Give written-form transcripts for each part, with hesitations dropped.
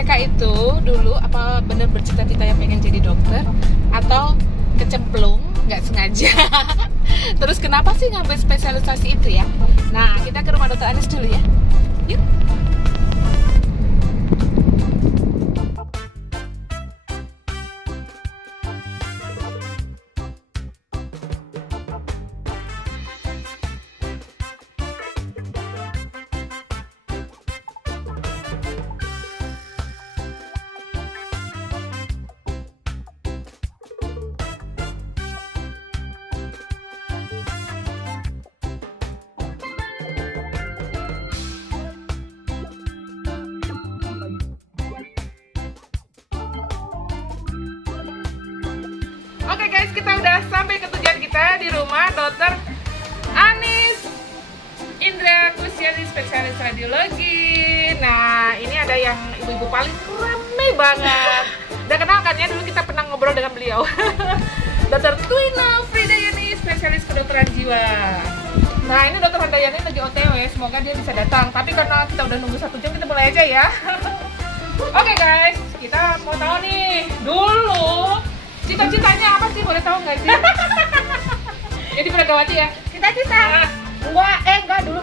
mereka itu dulu apa bener bercita-cita yang pengen jadi dokter atau kecemplung nggak sengaja. Terus kenapa sih ngambil spesialisasi itu ya? Nah, kita ke rumah dokter Anis dulu ya. Yuk. Oke guys, kita udah sampai ke tujuan kita di rumah Dokter Anis Indra Kusyani, spesialis radiologi. Nah, ini ada yang ibu-ibu paling rame banget. Udah kenal kan ya, dulu kita pernah ngobrol dengan beliau. Dokter Twina Fridayani, spesialis kedokteran jiwa. Nah, ini Dokter Handayani lagi OTW, semoga dia bisa datang. Tapi karena kita udah nunggu 1 jam, kita mulai aja ya. Oke guys, kita mau tahu nih dulu cita-citanya apa sih, boleh tahu nggak sih? Jadi Pragawati ya? Cita-cita? Enggak, dulu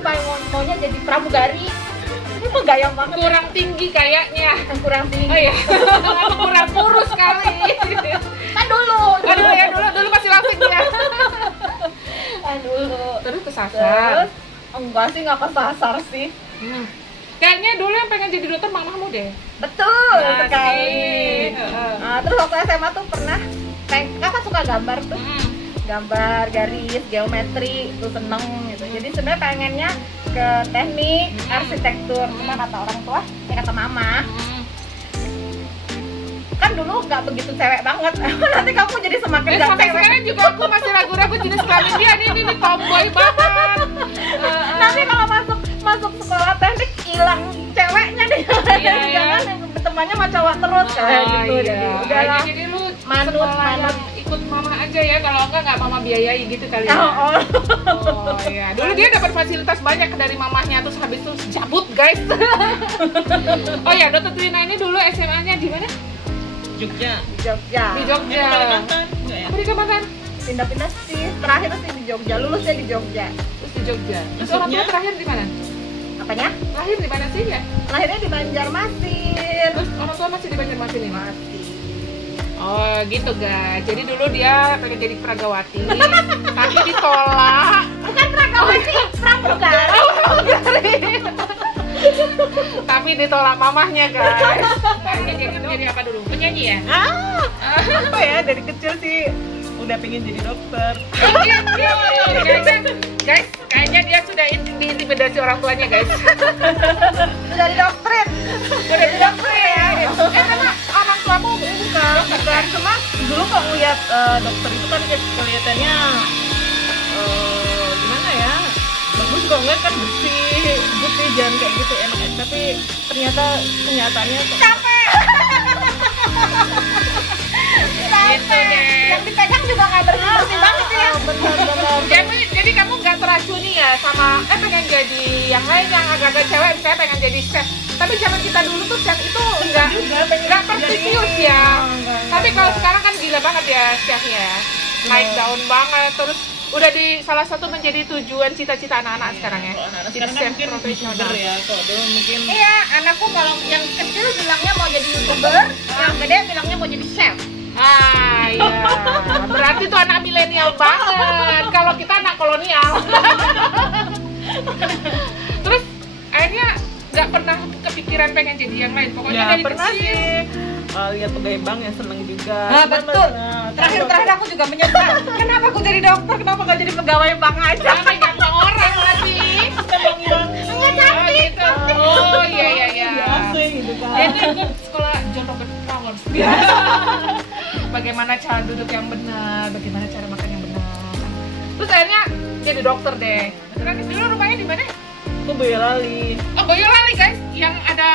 maunya jadi pramugari. Ini mah gayang banget. Kurang tinggi kayaknya. Kurang tinggi. Oh iya, kurang kurus kali. Kan dulu. Aduh ya, dulu masih langsing ya. Kan dulu. Terus kesasar. Terus, enggak sih, nggak kesasar sih. Kayaknya dulu yang pengen jadi dokter mamamu deh. Betul Nah, sekali. Nah, terus waktu SMA tuh pernah, kakak suka gambar tuh. Gambar, garis, geometri, itu seneng gitu. Jadi sebenarnya pengennya ke teknik, arsitektur. Cuma kata orang tua, ya kata mama, kan dulu nggak begitu cewek banget. Nanti kamu jadi semakin nggak sampai cewek. sekarang juga aku masih ragu-ragu jenis kelamin dia. Ini tomboy banget. Nanti kalau masuk sekolah teknik hilang ceweknya deh. Jangan temannya sama cowok terus kayak gitu. Iya. Udahlah. Jadi lu Manut. ikut mama aja ya, kalau enggak mama biayai gitu kali ya. Oh iya, dulu dia dapat fasilitas banyak dari mamahnya, terus habis itu cabut guys. Oh ya, Dokter Twina ini dulu SMA-nya di mana? Jogja. Di Jogja. Apa di Kalimantan? Pindah-pindah sih. Terakhir sih di Jogja, lulusnya di Jogja. Terus di Jogja. Terus orang tua terakhir di mana? Apanya? Lahir di mana sih ya? Lahirnya di Banjarmasin. Terus orang tua masih di Banjarmasin ini? Masih. Oh gitu guys. Jadi dulu dia pengen jadi Pragawati, tapi ditolak. Bukan Pragawati, pramugari. Tapi ditolak mamahnya guys. Kayaknya dia jadi apa dulu? Penyanyi ya? Apa ya, dari kecil sih udah pengen jadi dokter. Kayaknya dia sudah diintimidasi orang tuanya guys. Sudah didoktrin. Udah didoktrin. Karena orang tuamu bukan. Cuma Dulu kok ngeliat dokter itu kan kelihatannya gimana ya, bagus kok, ngeliat kan bersih, putih, jangan kayak gitu enak. Tapi ternyata kenyataannya kok capek. Gitu deh. Yang dipegang juga nggak bersih banget ya. benar-benar. Jadi kamu nggak teracuni ya sama pengen jadi yang lain yang agak-agak cewek, misalnya pengen jadi chef. Tapi zaman kita dulu tuh chef itu nggak prestisius ya. Tapi kalau sekarang kan gila banget ya chefnya, naik daun banget. Terus udah di salah satu menjadi tujuan cita-cita anak-anak sekarang ya. Anak-anak Jadi sekarang kan chef mungkin profesional YouTuber ya, kok dulu mungkin Iya, anakku kalau yang kecil bilangnya mau jadi YouTuber, yang gede bilangnya mau jadi chef. Ah iya, berarti tuh anak milenial banget. Kalau kita anak kolonial. Terus akhirnya nggak pernah kepikiran pengen jadi yang lain. Pokoknya ya dari pernah kecil. sih lihat pegawai bank yang seneng juga. Betul. Terakhir aku juga menyesal. Kenapa aku jadi dokter? Kenapa nggak jadi pegawai bank aja? Jangan gampang orang lagi. Enggak cantik. Oh iya. Biasa gitu kan. Dia tuh ikut sekolah John Robert Flowers. Bagaimana cara duduk yang benar, bagaimana cara makan yang benar. Terus akhirnya jadi dokter deh. Terus dulu rumahnya di mana? Aku Boyolali. Oh Boyolali guys, yang ada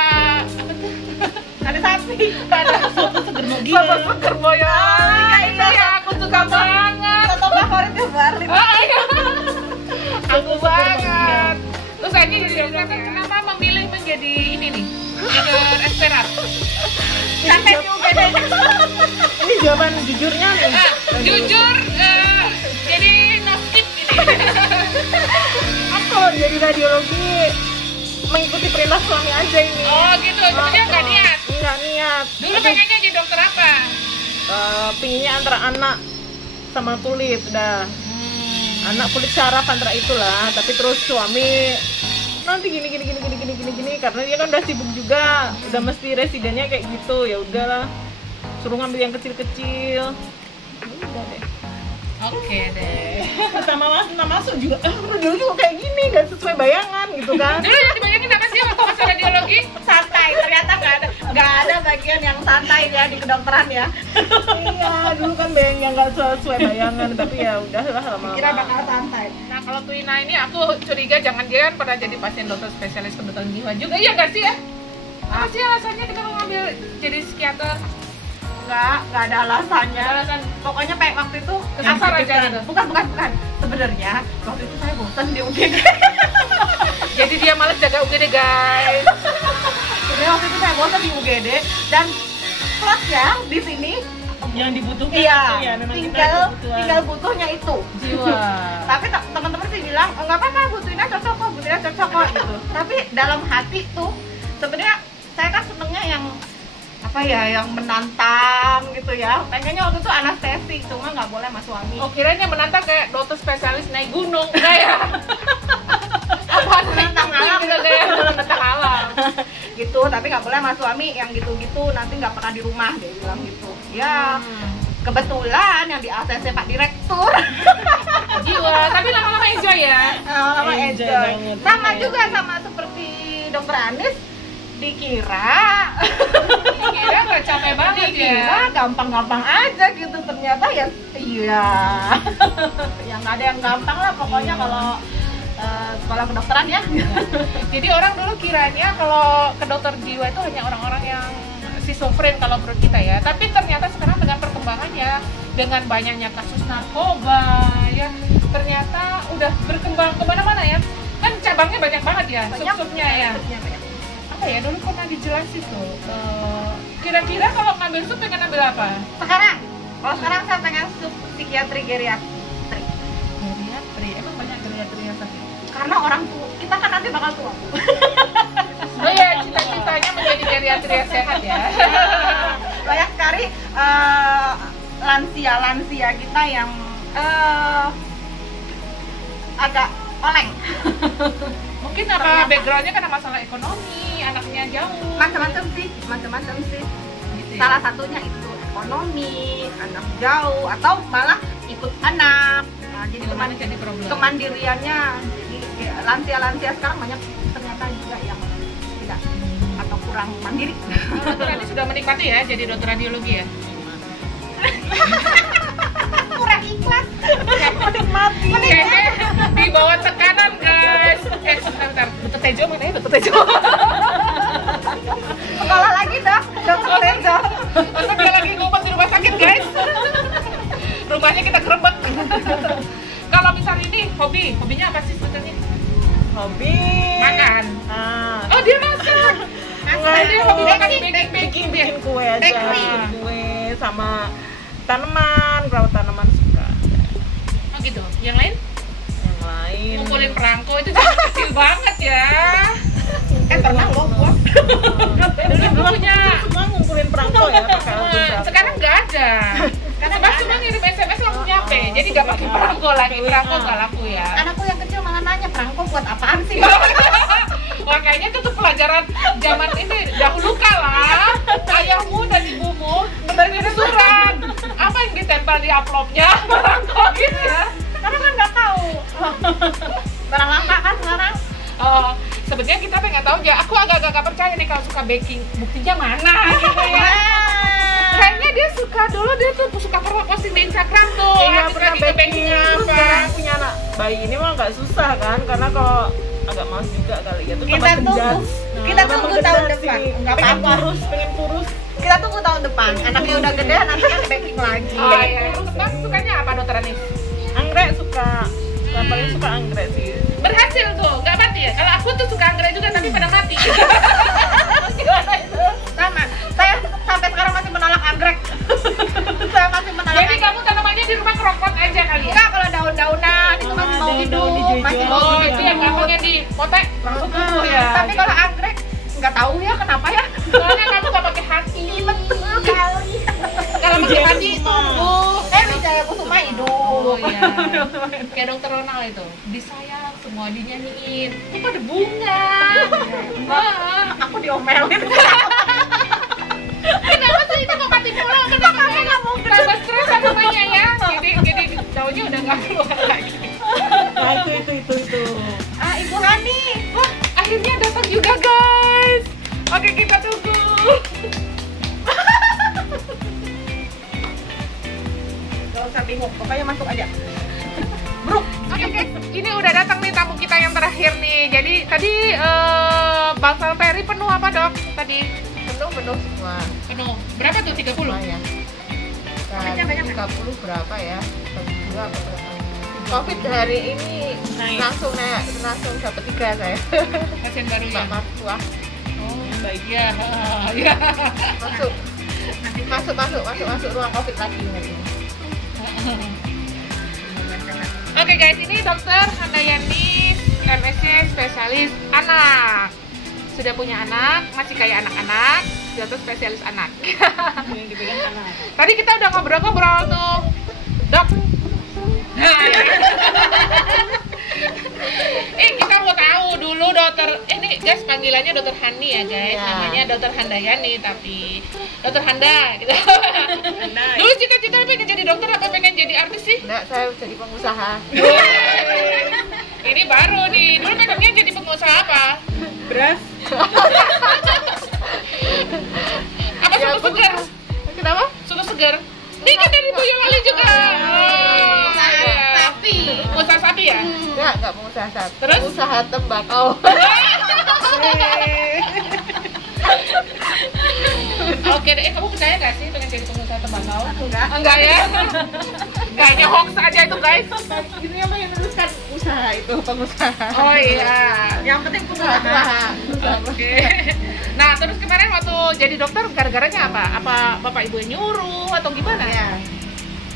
apa tuh? Ada sapi. Ada Soto seger mogi. seger Boyolali. Iya, aku suka banget. Soto favorit ya Barli. Oh iya. Aku banget. Terus akhirnya jadi dokter, kenapa memilih menjadi ini nih? Dokter Esperar. sampai di UGD. Ini jawaban jujurnya nih. Jujur, jadi no skip ini. Aku kalau jadi radiologi mengikuti perintah suami aja ini. Oh gitu, sebenarnya nggak niat. Nggak niat. Dulu pengennya jadi dokter apa? Pinginnya antara anak sama kulit udah. Anak kulit syaraf antara itulah, tapi terus suami nanti gini karena dia kan udah sibuk juga, udah mesti residennya kayak gitu, ya udahlah suruh ngambil yang kecil-kecil. Udah deh. Oke deh. Pertama masuk juga, radiologi kok kayak gini, gak sesuai bayangan gitu kan. Dulu yang dibayangin apa sih waktu masuk radiologi? Santai, ternyata nggak ada bagian yang santai ya di kedokteran ya. Iya, dulu kan yang gak sesuai bayangan, tapi ya udahlah lama-lama. Kira bakal santai. Nah kalau Twina ini aku curiga jangan-jangan pernah jadi pasien dokter spesialis kedokteran jiwa juga, iya nggak sih ya? Apa sih alasannya kita mau ngambil jadi psikiater? Nggak ada alasannya. Ada alasan. Pokoknya kayak waktu itu Asal aja gitu. Bukan. Sebenarnya waktu itu saya bosan di UGD. Jadi dia males jaga UGD guys. Sebenarnya waktu itu saya bosan di UGD dan plus ya di sini Yang dibutuhkan iya, itu ya, memang tinggal butuhnya itu. jiwa. Tapi teman-teman sih bilang nggak apa-apa, butuhnya cocok kok gitu. Tapi dalam hati tuh sebenarnya saya kan senengnya yang apa ya, yang menantang gitu ya. Pengennya waktu itu anestesi, cuma nggak boleh sama suami. Oh kirain yang menantang kayak dokter spesialis naik gunung kayak apa Menantang alam. gitu kayak menantang alam. Gitu, tapi nggak boleh sama suami yang gitu-gitu, nanti nggak pernah di rumah, dia bilang gitu ya. Kebetulan yang di ACC Pak Direktur Jiwa, tapi lama-lama enjoy ya. lama Enjoy enjoy. banget. Sama Iya. juga sama seperti dokter Anis, dikira Nggak capek banget dikira ya. gampang-gampang aja gitu, ternyata ya iya. Ya nggak ada yang gampang lah pokoknya kalau sekolah kedokteran ya. Jadi orang dulu kiranya kalau ke dokter jiwa itu hanya orang-orang yang schizofren kalau menurut kita ya. Tapi ternyata sekarang dengan perkembangannya, dengan banyaknya kasus narkoba ya, ternyata udah berkembang kemana-mana ya. Kan cabangnya banyak banget ya, sub-subnya ya. Apa ya, dulu pernah dijelasin tuh. Kira-kira kalau ngambil sub pengen ambil apa? Kalau sekarang saya pengen sub psikiatri geriatri. Geriatri, emang banyak geriatri yang sakit? Karena orang tua kita kan nanti bakal tua. Oh iya, cita-citanya menjadi geriatri yang sehat ya. Banyak sekali lansia kita yang agak oleng. Mungkin karena backgroundnya karena masalah ekonomi, anaknya jauh. Macam-macam sih. Gitu ya. Salah satunya itu ekonomi, anak jauh, atau malah ikut anak. Nah, jadi Jadi problem. kemandiriannya, jadi lansia sekarang banyak ternyata juga yang tidak atau kurang mandiri. Dokter Andi sudah menikmati ya jadi dokter radiologi ya. Kurang ikhlas. Menikmati. Kayaknya di bawah tekanan guys. Sebentar, dokter Tejo mana ya dokter Tejo? Sekolah lagi dong, dokter Tejo. Masa dia lagi ngumpet di rumah sakit guys. Rumahnya kita gerebek. Kalau misalnya ini hobinya apa sih sebetulnya? Hobi Makan. Ah, Oh dia masak. Dia hobi makan baking dia. bikin kue aja, Bakery. bikin kue sama tanaman, rawat tanaman suka. Oh gitu. Yang lain? Yang lain Ngumpulin perangko itu jangan kecil banget ya. Pernah loh buat. Dulu punya. semua ngumpulin perangko ya pakai alat berat. Sekarang nggak ada. Karena Mas cuma ngirim SMS langsung nyampe. Jadi nggak pakai perangko lagi. Perangko nggak laku ya. Anakku yang kecil malah nanya, perangko buat apaan sih? Wah kayaknya itu tuh pelajaran zaman ini dahulu kala. Ayahmu dan ibumu menerima surat. Apa yang ditempel di amplopnya? Perangko gitu ya. Karena kan nggak tahu. Barang langka kan sekarang. Sebenarnya kita pengen tahu ya. Aku agak-agak percaya nih kalau suka baking. Buktinya mana gitu ya. Kayaknya dia suka dulu, dia tuh suka pernah posting di Instagram tuh. Iya habis pernah lagi ke bakingnya. apa. Sekarang punya anak bayi ini mah nggak susah kan, karena kalau agak males juga kali ya tuh Kita tambah tunggu. gendut. Kita Tambah tunggu gendut tahun sih. depan. Nggak Pengen apa-apa. pengen kurus. Kita tunggu tahun depan. Anaknya udah gede, nanti kan baking lagi. Oh iya, Mas sukanya apa dokter Anis? Anggrek suka. Yang paling suka anggrek sih. Berhasil tuh, nggak mati ya? Kalau aku tuh suka anggrek juga tapi pada mati. Sama. Saya sampai kayak dokter Ronald itu, disayang, semua dinyanyiin, kok ada bunga. Aku diomelin. Kenapa sih itu kok mati mulu? Kenapa nggak mau tambah stres namanya ya? Jadi daunnya udah nggak keluar lagi. Nah, itu. Ibu Hani. Wah, akhirnya datang juga guys. Oke, kita tunggu. Gak usah bingung, pokoknya masuk aja. Oke guys, ini udah datang nih tamu kita yang terakhir nih. Jadi tadi Bangsal Peri penuh apa dok? Tadi Penuh semua. penuh. Berapa tuh? 30? Lumayan. Covidnya banyak nggak? 30 berapa ya? 32 apa berapa? Covid hari ini Naik. langsung dapat 3 saya. Pasien baru ya? Mbak Martua Oh, baik ya. Ya. masuk ruang Covid lagi hari ini. Oke guys, ini dokter Handayani, MSc spesialis anak. Sudah punya anak, masih kayak anak-anak, jatuh spesialis anak. Yang dipegang anak. Tadi kita udah ngobrol-ngobrol tuh, dok. Kita mau tahu dulu dokter, ini guys panggilannya dokter Hani ya guys, Ya. namanya dokter Handayani tapi dokter Handa gitu. Dulu cita-cita pengen jadi dokter apa pengen jadi artis sih? Enggak, saya jadi pengusaha. Ini baru nih, dulu pengennya jadi pengusaha apa? Beras. Apa Ya, soto segar? Kenapa? Soto segar? Ini kan dari Boyolali juga. Sapi. Pengusaha sapi ya? Enggak pengusaha sapi. Terus? Pengusaha tembakau. Oke deh, kamu percaya gak sih pengen jadi pengusaha tembakau? Enggak. Enggak ya? Kayaknya hoax aja itu guys. Ini apa yang menuliskan usaha itu pengusaha. Oh iya. Yang penting pengusaha. Oke. Nah terus kemarin waktu jadi dokter gara-garanya apa? Apa bapak ibu yang nyuruh atau gimana? Ya.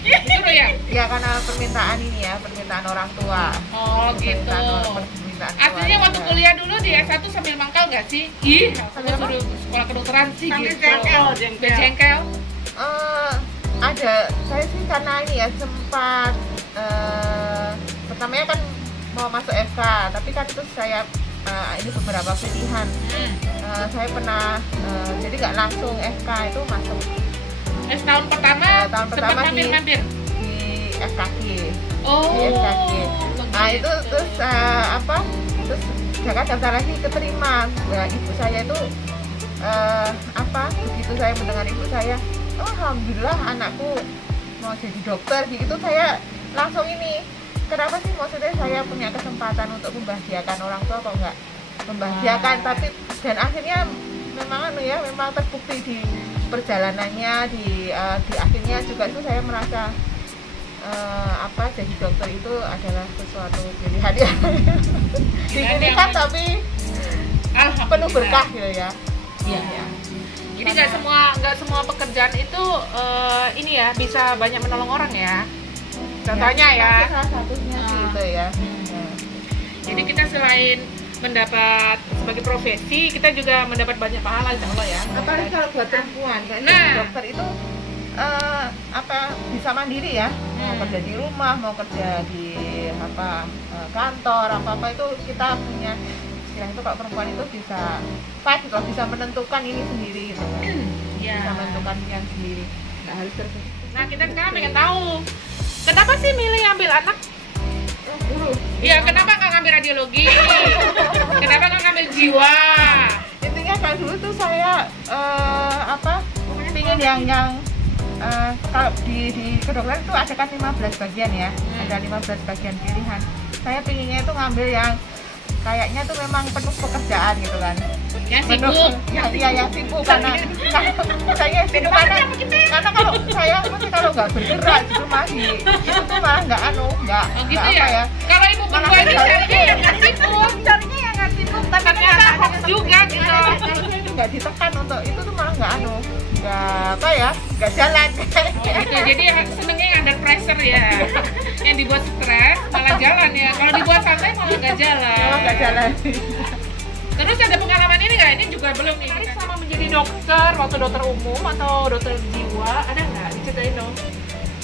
Nyuruh ya? Ya karena permintaan ini ya, permintaan orang tua. Oh gitu. Permintaan Aslinya waktu keluarga. kuliah dulu di S1 sambil mangkal nggak sih? Ih, aku Sambil apa? suruh sekolah kedokteran sih Sambil gitu. jengkel. Jengkel. Ada, saya sih karena ini ya sempat pertamanya kan mau masuk FK, tapi kan terus saya ini beberapa pilihan. Saya pernah jadi nggak langsung FK itu masuk Tahun pertama, tahun sempat pertama mampir-mampir. di FKG. Oh. Di FKG. Nah begitu. itu terus terus jangan daftar lagi keterima. Nah, ibu saya itu begitu saya mendengar ibu saya, oh, alhamdulillah anakku mau jadi dokter gitu, saya langsung ini, kenapa sih maksudnya saya punya kesempatan untuk membahagiakan orang tua kok nggak membahagiakan. Tapi dan akhirnya memang terbukti di perjalanannya di akhirnya juga itu saya merasa jadi dokter itu adalah sesuatu pilihan yang dipilihkan tapi penuh berkah gitu ya. Iya. Jadi nggak semua pekerjaan itu ini ya bisa banyak menolong orang ya. Contohnya ya. Salah satunya sih itu ya. Jadi kita selain mendapat sebagai profesi, kita juga mendapat banyak pahala insya Allah ya. Apalagi kalau buat perempuan, kayaknya Nah. dokter itu bisa mandiri ya. Mau kerja di rumah, mau kerja di kantor, apa itu kita punya istilah itu, kalau perempuan itu bisa fight gitu, bisa menentukan ini sendiri gitu. Iya. Bisa menentukan pilihan sendiri. Nggak harus terus. Nah kita sekarang pengen tahu kenapa sih milih ambil anak? Dulu. Iya, kenapa nggak ngambil radiologi? Kenapa nggak ngambil jiwa? Intinya kan dulu tuh saya pingin yang kalau di kedokteran itu ada kan 15 bagian ya, ada 15 bagian pilihan. Saya pinginnya itu ngambil yang kayaknya tuh memang penuh pekerjaan gitu kan. Yang sibuk. Yang sibuk karena saya sibuk karena kalau saya mesti kalau nggak bergerak di rumah itu tuh malah nggak Oh gitu nggak ya? Kalau ibu berdua ini carinya yang nggak sibuk. Carinya yang nggak sibuk, tapi Ternyata hoax juga gitu. Saya itu nggak ditekan untuk itu tuh malah nggak nggak jalan. Oh gitu, jadi senengnya yang under pressure ya. Yang dibuat stres malah jalan ya. Kalau dibuat santai malah nggak jalan. Malah nggak jalan. Terus ada pengalaman ini nggak? Ini juga belum nih. Tertarik sama menjadi dokter waktu dokter umum atau dokter jiwa? Ada nggak? Diceritain dong.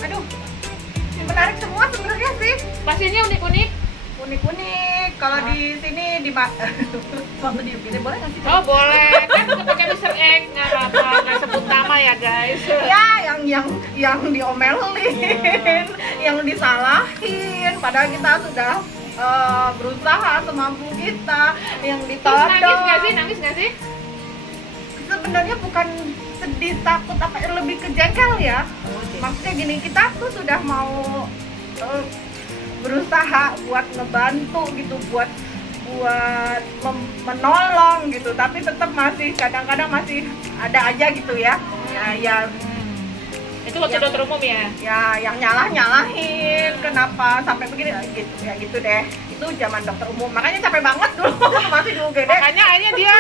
Aduh, menarik semua sebenarnya sih. Pasiennya unik-unik. Unik-unik. Kalau di sini waktu di sini boleh nggak sih? Oh boleh, kan pakai Mr. Egg, nggak apa-apa, nggak sebut nama ya guys. Ya, yang diomelin, yang disalahin, padahal kita sudah berusaha semampu kita, yang Terus ditodong. nangis nggak sih? Sebenarnya bukan sedih, takut, apa lebih ke jengkel ya. Maksudnya gini, kita tuh sudah mau berusaha buat ngebantu gitu, buat menolong gitu, tapi tetap masih kadang-kadang masih ada aja gitu ya. Ya Itu waktu dokter umum ya? ya yang nyalahin kenapa sampai begini gitu ya, gitu deh. Itu zaman dokter umum, makanya capek banget dulu masih di UGD. Makanya akhirnya dia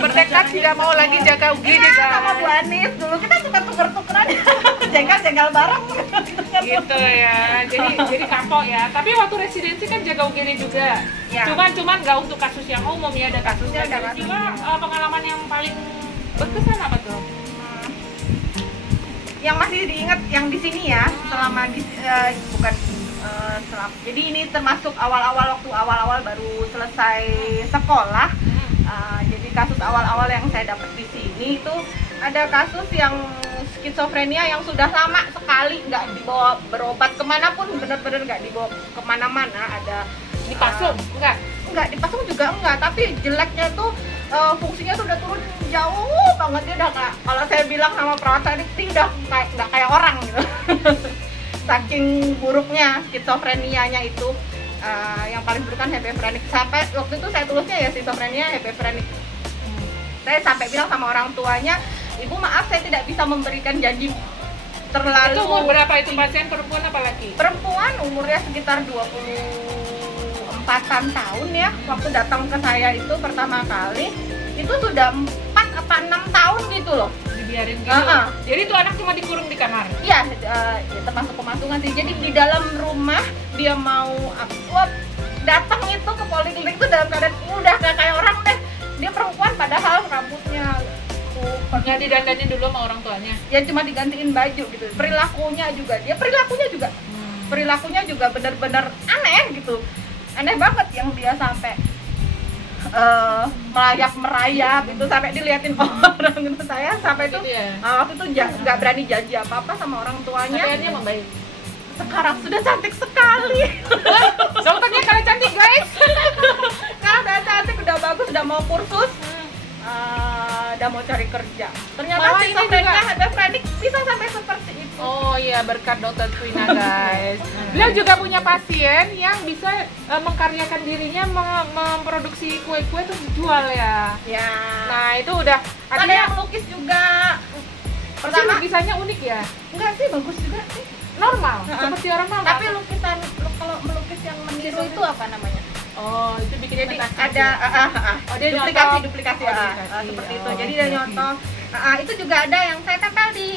bertekad tidak mau lagi jaga UGD Iya, guys. sama Bu Anis dulu kita suka tuker-tukeran jengkel bareng Gitu ya, jadi kapok ya. Tapi waktu residensi kan jaga UGD juga. Ya. Cuman nggak untuk kasus yang umum ya, ada kasusnya. Ada kasus. Cuma pengalaman yang paling berkesan apa tuh? Yang masih diingat yang di sini ya, selama di bukan jadi ini termasuk waktu awal-awal baru selesai sekolah. Jadi kasus awal-awal yang saya dapat di sini itu ada kasus yang skizofrenia yang sudah lama sekali nggak dibawa berobat kemanapun, benar-benar nggak dibawa kemana-mana. Ada Dipasung? enggak dipasung juga enggak, tapi jeleknya tuh fungsinya tuh udah turun jauh banget. Dia udah nggak, kalau saya bilang sama perawat saya ini udah nggak kayak orang gitu. Saking buruknya skizofrenianya itu. Yang paling buruk kan hebefrenik. Sampai waktu itu saya tulisnya ya skizofrenia hebefrenik. Saya sampai bilang sama orang tuanya, ibu maaf saya tidak bisa memberikan janji terlalu. Itu umur berapa itu pasien, perempuan apa laki? Perempuan, umurnya sekitar 24-an tahun ya. Waktu datang ke saya itu pertama kali itu sudah 4 apa 6 tahun gitu loh. Dibiarin gitu. Jadi itu anak cuma dikurung di kamar? Iya, ya termasuk pemasungan sih. Jadi di dalam rumah dia mau datang itu ke poliklinik itu dalam keadaan udah gak kayak orang deh. Dia perempuan padahal rambutnya tuh Nggak didandanin dulu sama orang tuanya? ya cuma digantiin baju gitu. Perilakunya juga benar-benar aneh gitu. Aneh banget yang dia sampai merayap itu sampai diliatin orang gitu. Saya sampai itu Gitu ya? waktu itu nggak berani janji apa-apa sama orang tuanya. Akhirnya membaik. Sekarang sudah cantik sekali. Dokternya kalian cantik guys. Sekarang udah cantik, udah bagus, udah mau kursus, udah mau cari kerja. Ternyata Malah si ini Sofrenia juga- hebefrenik bisa sampai seperti itu. Oh iya, berkat dokter Twina guys. Beliau juga punya pasien yang bisa mengkaryakan dirinya memproduksi kue-kue terus dijual ya. Ya. Nah itu udah Ada yang melukis juga. Pertama Pertama lukisannya unik ya, enggak sih, bagus juga sih. normal, Heeh. seperti orang normal. Tapi kalau melukis yang meniru itu apa namanya? Oh itu bikin Jadi fantasi ada sih. Oh, dia duplikasi nyontok. seperti itu. Oh, Jadi dia oke. nyontok. Itu juga ada yang saya tempel di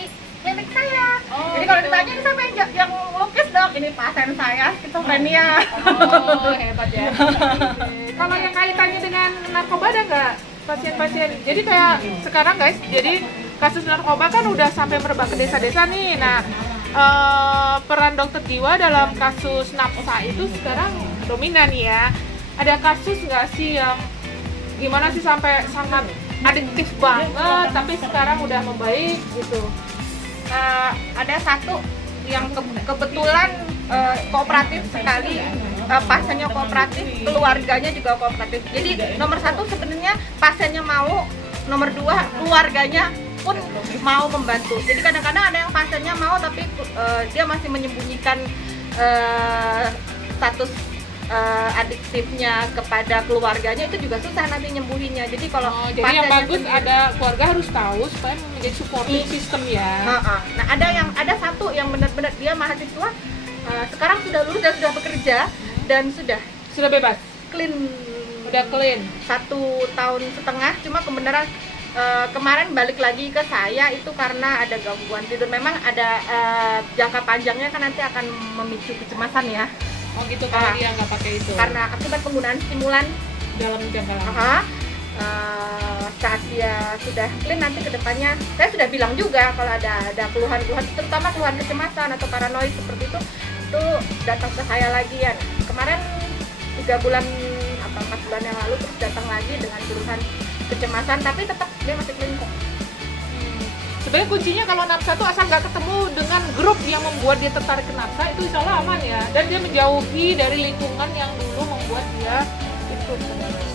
klinik saya. Oh, Jadi kalau gitu. ditanya ini siapa yang lukis dong? Ini pasien saya skizofrenia. Oh hebat ya. Kalau yang kaitannya dengan narkoba ada nggak pasien-pasien? Jadi kayak sekarang guys, jadi kasus narkoba kan udah sampai merebak ke desa-desa nih. Nah peran dokter jiwa dalam kasus nafsa itu sekarang dominan ya. Ada kasus nggak sih yang gimana sih sampai sangat adiktif banget tapi sekarang udah membaik gitu? Ada satu yang kebetulan kooperatif sekali, pasiennya kooperatif, keluarganya juga kooperatif. Jadi nomor satu sebenarnya pasiennya mau, nomor dua keluarganya pun mau membantu. Jadi kadang-kadang ada yang pasiennya mau tapi dia masih menyembunyikan status adiktifnya kepada keluarganya, itu juga susah nanti nyembuhinnya. Jadi kalau Jadi yang pasiennya bagus sendiri- ada keluarga harus tahu supaya menjadi supporting system ya. Nah ada satu yang benar-benar dia mahasiswa, sekarang sudah lulus dan sudah bekerja dan Sudah bebas, clean, udah clean. 1 tahun setengah. Cuma kebenaran kemarin balik lagi ke saya itu karena ada gangguan tidur. Memang ada jangka panjangnya kan nanti akan memicu kecemasan ya, Oh gitu kalau dia nggak pakai itu. karena akibat penggunaan stimulan. dalam jangka lama. saat dia sudah clean nanti kedepannya, saya sudah bilang juga kalau ada keluhan-keluhan, terutama keluhan kecemasan atau paranoid seperti itu datang ke saya lagi ya. Kemarin 3 bulan apa 4 bulan yang lalu terus datang lagi dengan keluhan kecemasan, tapi tetap dia masih clean kok. Sebenarnya kuncinya kalau nafsa tuh asal nggak ketemu dengan grup yang membuat dia tertarik ke nafsa, itu insya Allah aman ya. Dan dia menjauhi dari lingkungan yang dulu membuat dia itu sebenarnya.